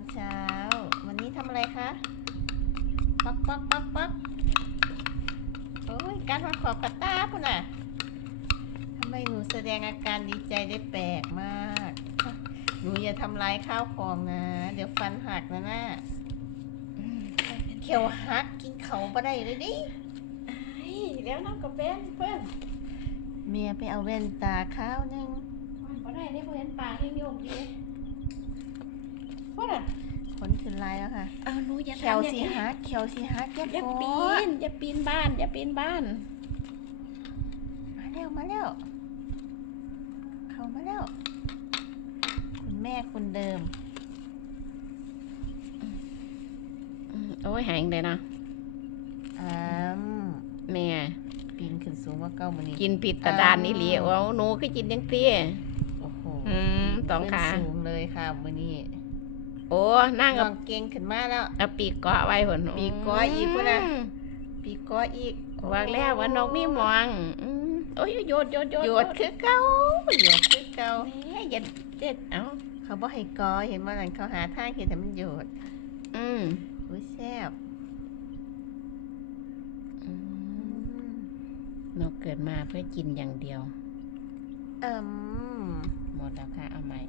อนเช้า วันนี้ทำอะไรคะป๊อกป๊อกป๊อกป๊อกโอ้ยการทอดขอบกระตาพุ่นน่ะทำไมหนูแสดงอาการดีใจได้แปลกมาก หนูอย่าทำร้ายข้าวของนะ เดี๋ยวฟันหักนะน่ะเขียวหักกินเขาบ่ได้เลยดิไอ้แล้วน้ำกับเป็นเพื่อนเมียไปเอาแว่นตาข้าวหนึงมันก็ได้ได้เพื่อนปากให้โยกดี พูดอะผลขึ้นลายแล้วค่ะเอาหนูอย่าเขียวทำอย่างสีนี้หักเขียวสีหักอย่าอย่าโกปีรธนอย่าปีนบ้านอย่าปีนบ้าน มาแล้วมาแล้ว เข้ามาแล้ว คุณแม่คนเดิมโอ้ยหายเลยนะอ้ามแม่ปีนขึ้นสูงกว่าเก้ามันนี้กินผิดตะดานนี่เหลียวเอาหนูคือกินยังเตี้ยโอ้โหอืมสองขึ้นขาสูงเลยค่ะมือนี้ โอ้นั่งลกับองเก่งขึ้นมาแล้ว เอาปีกเกาะไว้ผลปีกเกาะอีกพุ่นน่ะ ปีกออีกวางแล้วว่านกมีหมองอืมโอ้ยโยดโยดโยดโยดคือเก้าโยดคือเก้าแม่อย่าเด็ดเอาเขาบอกให้กอเห็นว่านั่นเขาหาทางเห็นแต่มันโยดอืมอุ้ยแซ่บอือืมมนกเกิดมาเพื่อกินอย่างเดียว เอิ่มหมดแล้วค่ะเอาใหม่